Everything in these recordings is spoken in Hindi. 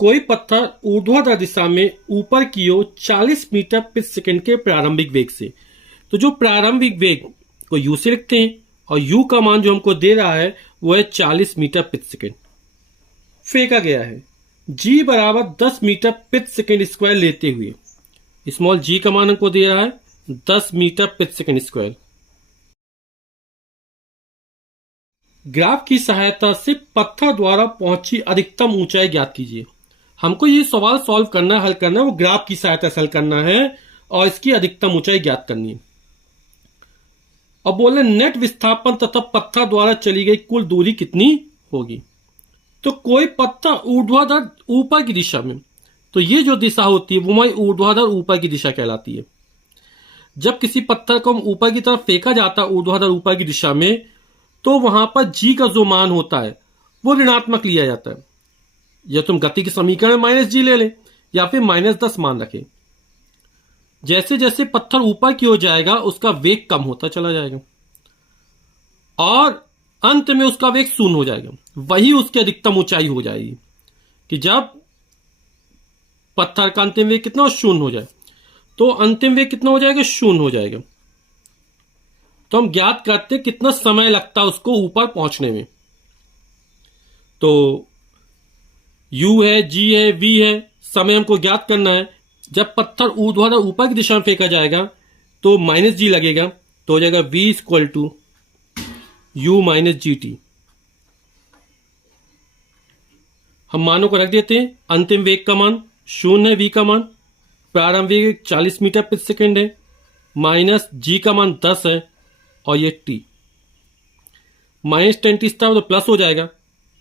कोई पत्थर ऊर्ध्वाधर दिशा में ऊपर की ओर 40 मीटर प्रति सेकंड के प्रारंभिक वेग से, तो जो प्रारंभिक वेग को u से लिखते हैं और u का मान जो हमको दे रहा है वो है 40 मीटर प्रति सेकंड, फेंका गया है। g बराबर 10 मीटर प्रति सेकंड स्क्वायर लेते हुए स्मॉल g का मान हमको दे रहा है 10 मीटर प्रति सेकंड स्क्वायर। ग्राफ की सहायता से पत्थर द्वारा पहुंची अधिकतम ऊंचाई ज्ञात कीजिए। हमको ये सवाल सॉल्व करना है, हल करना है, वो ग्राफ की सहायता से हल करना है और इसकी अधिकतम ऊंचाई ज्ञात करनी है। अब बोले नेट विस्थापन तथा पत्थर द्वारा चली गई कुल दूरी कितनी होगी। तो कोई पत्थर ऊर्ध्वाधर ऊपर की दिशा में, तो ये जो दिशा होती है वो हमारी ऊर्ध्वाधर ऊपर की दिशा कहलाती है। जब किसी पत्थर को हम ऊपर की तरफ फेंका जाता है ऊर्ध्वाधर ऊपर की दिशा में, तो वहां पर g का जो मान होता है वो ऋणात्मक लिया जाता है। या तुम गति के समीकरण में -g ले ले या फिर -10 मान रखे। जैसे जैसे पत्थर ऊपर की ओर जाएगा उसका वेग कम होता चला जाएगा और अंत में उसका वेग 0 हो जाएगा। वही उसकी अधिकतम ऊंचाई हो जाएगी कि जब पत्थर का अंतिम वेग कितना 0 हो जाए, तो अंतिम वेग कितना हो जाएगा 0 हो जाएगा। तो हम ज्ञात करते हैं कितना समय लगता है उसको ऊपर पहुंचने में। तो u है, g है, v है, समय हमको ज्ञात करना है। जब पत्थर ऊर्ध्वाधर ऊपर की दिशा में फेंका जाएगा तो -g लगेगा, तो हो जाएगा v = u - gt। हम मानों को रख देते हैं। अंतिम वेग का मान 0 है, v का मान, प्रारंभिक वेग 40 मीटर प्रति सेकंड है, माइनस g का मान 10 है और ये t -10t तो प्लस हो जाएगा,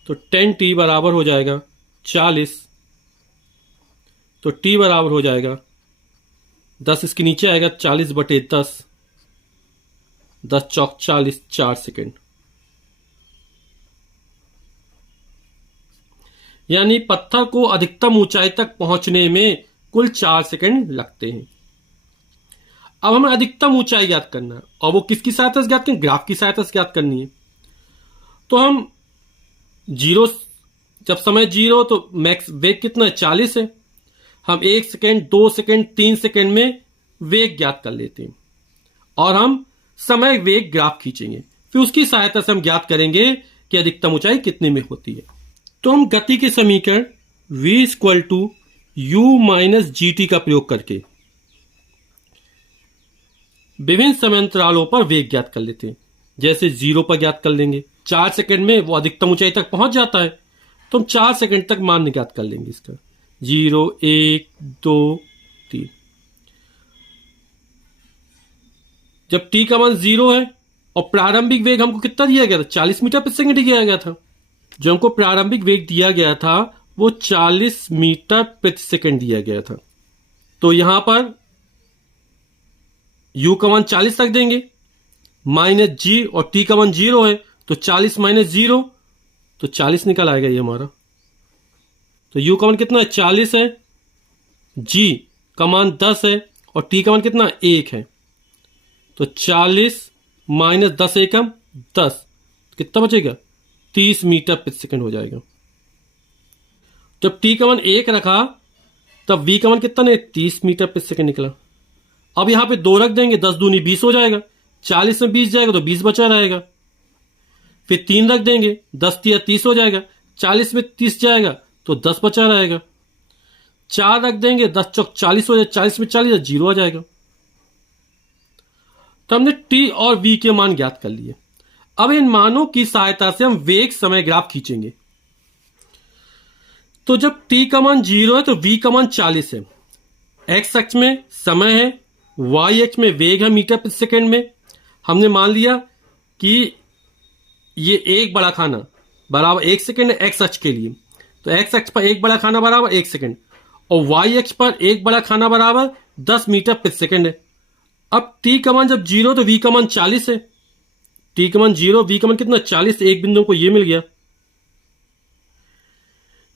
तो 10t बराबर हो जाएगा 40। तो t बराबर हो जाएगा 10, इसके नीचे आएगा 40/10, 10 चौक 40, 4 सेकंड। यानी पत्थर को अधिकतम ऊंचाई तक पहुंचने में कुल 4 सेकंड लगते हैं। अब हमें अधिकतम ऊंचाई ज्ञात करना है और वो किसकी सहायता से ज्ञात करनी, ग्राफ की सहायता से ज्ञात करनी है। तो हम जीरो, जब समय 0 तो मैक्स वेग कितना है 40 है। हम 1 सेकंड, 2 सेकंड, 3 सेकंड में वेग ज्ञात कर लेते हैं और हम समय वेग ग्राफ खींचेंगे, फिर उसकी सहायता से हम ज्ञात करेंगे कि अधिकतम ऊंचाई कितने में होती है। तो हम गति के समीकरण v = u - gt का प्रयोग करके विभिन्न समयांतरालों पर वेग ज्ञात कर लेते हैं। जैसे 0 पर ज्ञात कर लेंगे, 4 सेकंड में वो अधिकतम ऊंचाई तक पहुंच जाता है, तो हम 4 सेकंड तक मान ज्ञात कर लेंगे इसका 0, 1, 2, 3। जब t का मान 0 है और प्रारंभिक वेग हमको कितना दिया गया था 40 मीटर प्रति सेकंड दिया गया था। जो हमको प्रारंभिक वेग दिया गया था वो 40 मीटर प्रति सेकंड दिया गया था। तो यहां पर u का मान 40 रख देंगे, -g और t का मान 0 है, तो 40 - 0 तो 40 निकल आएगा ये हमारा। तो u का मान कितना है 40 है, g का मान 10 है और t का मान कितना 1 है। तो 40 - 10 एकम 10, कितना बचेगा 30 मीटर प्रति सेकंड हो जाएगा। जब t का मान 1 रखा तब v का मान कितना है 30 मीटर प्रति सेकंड निकला। अब यहां पे 2 रख देंगे, 10 दूनी 20 हो जाएगा, 40 में 20 जाएगा तो 20 बचा रहेगा। फिर 3 रख देंगे, 10 × 30 हो जाएगा, 40 में 30 जाएगा तो 10 बचा रहेगा। 4 रख देंगे, 10 चौक 40 हो जाएगा, 40 में 40 0 आ जाएगा। तो हमने t और v के मान ज्ञात कर लिए। अब इन मानों की सहायता से हम वेग समय ग्राफ खींचेंगे। तो जब t का मान 0 है तो v का मान 40 है। x अक्ष में समय है, y अक्ष में वेग है मीटर प्रति सेकंड में। हमने मान लिया कि ये एक बड़ा खाना बराबर 1 सेकंड है x अक्ष के लिए, तो x अक्ष पर एक बड़ा खाना बराबर 1 सेकंड और y अक्ष पर एक बड़ा खाना बराबर 10 मीटर प्रति सेकंड है। अब t का मान जब 0 तो v का मान 40 है, t का मान 0, v का मान कितना 40, एक बिंदु को ये मिल गया।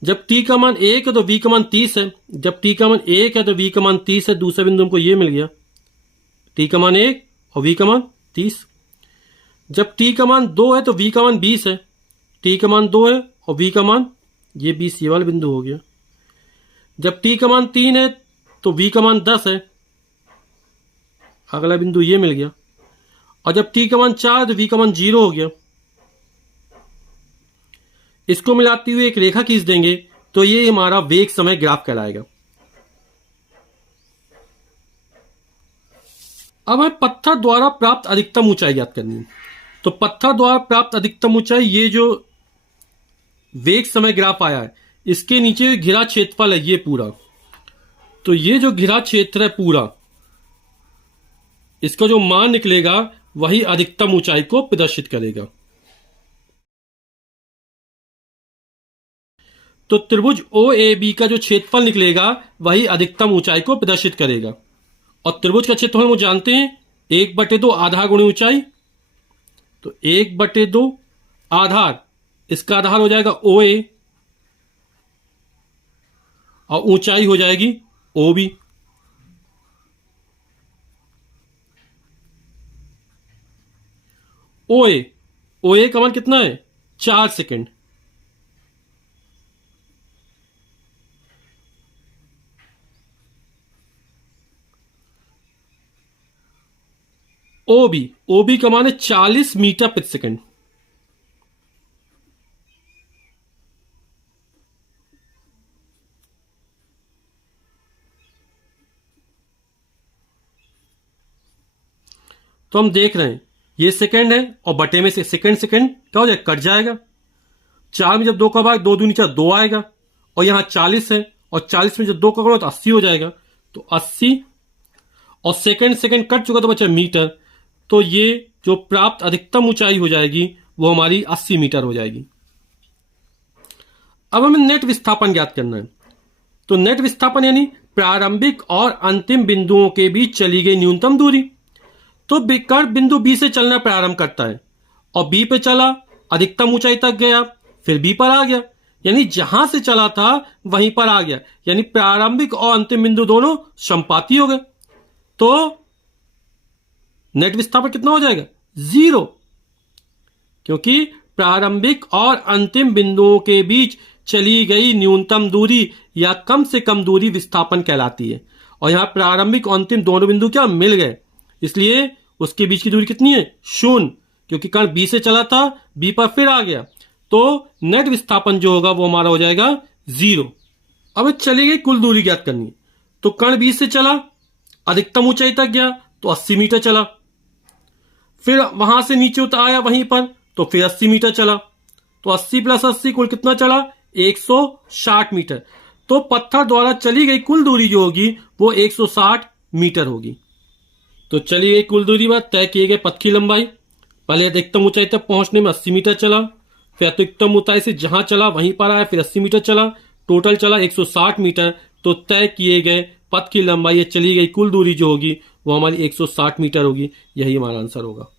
जब t का मान 1 है तो v का मान 30 है, जब t का मान 1 है तो v का मान 30 है, दूसरे बिंदु को ये मिल गया t का मान 1 और v का मान 30। जब t का मान 2 है तो v का मान 20 है, t का मान 2 है और v का मान ये 20, ये वाला बिंदु हो गया। जब t का मान 3 है तो v का मान 10 है, अगला बिंदु ये मिल गया। और जब t का मान 4 तो v का मान 0 हो गया। इसको मिलाते हुए एक रेखा खींच देंगे तो ये हमारा वेग समय ग्राफ कहलाएगा। अब हमें पत्थर द्वारा प्राप्त अधिकतम ऊंचाई ज्ञात करनी है। तो पत्थर द्वारा प्राप्त अधिकतम ऊंचाई, ये जो वेग समय ग्राफ आया है इसके नीचे घिरा क्षेत्रफल है ये पूरा। तो ये जो घिरा क्षेत्र है पूरा, इसका जो मान निकलेगा वही अधिकतम ऊंचाई को प्रदर्शित करेगा। तो त्रिभुज OAB का जो क्षेत्रफल निकलेगा वही अधिकतम ऊंचाई को प्रदर्शित करेगा। और त्रिभुज का क्षेत्रफल हम जानते हैं 1/2 आधार गुणी ऊंचाई। तो 1/2 आधार, इसका आधार हो जाएगा OA और ऊंचाई हो जाएगी OB। OA का मान कितना है? 4 सेकेंड। OB का मान है 40 मीटर प्रति सेकंड। तो हम देख रहे हैं ये सेकंड है और बटे में से सेकंड क्या हो जाएगा? कट जाएगा। 4 में जब 2 का भाग 2 दूनी 4 2 आएगा, और यहां 40 है और 40 में जब 2 का करो तो 80 हो जाएगा। तो 80 और सेकंड कट चुका तो बचा मीटर। तो ये जो प्राप्त अधिकतम ऊंचाई हो जाएगी वो हमारी 80 मीटर हो जाएगी। अब हमें नेट विस्थापन ज्ञात करना है। तो नेट विस्थापन यानी प्रारंभिक और अंतिम बिंदुओं के बीच चली गई न्यूनतम दूरी। तो कण बिंदु बी से चलना प्रारंभ करता है और बी पे चला, अधिकतम ऊंचाई तक गया, फिर बी पर आ गया, यानी जहां से चला था वहीं पर आ गया, यानी प्रारंभिक और अंतिम बिंदु दोनों समपाती हो गए। तो नेट विस्थापन कितना हो जाएगा? 0, क्योंकि प्रारंभिक और अंतिम बिंदुओं के बीच चली गई न्यूनतम दूरी या कम से कम दूरी विस्थापन कहलाती है। और यहां प्रारंभिक और अंतिम दोनों बिंदु क्या मिल गए, इसलिए उसके बीच की दूरी कितनी है? 0, क्योंकि कण बी से चला था, बी पर फिर आ गया। तो नेट विस्थापन जो होगा वो हमारा हो जाएगा 0। अब चली गई कुल दूरी ज्ञात करनी है। तो कण बी से चला, अधिकतम ऊंचाई तक गया तो 80 मीटर चला, फिर वहां से नीचे उतर आया वहीं पर तो फिर 80 मीटर चला। तो 80 + 80 कुल कितना चला? 160 मीटर। तो पत्थर द्वारा चली गई कुल दूरी जो होगी वो 160 मीटर होगी। तो चली गई कुल दूरी बाद तय किए गए पथ की लंबाई, पहले अधिकतम ऊंचाई तक पहुंचने में 80 मीटर चला, फिर अधिकतम ऊंचाई से जहां चला वहीं पर आया, फिर 80 मीटर चला, टोटल चला 160 मीटर। तो तय किए गए पथ की लंबाई, चली गई कुल दूरी जो होगी वो हमारी 160 मीटर होगी। यही हमारा आंसर होगा।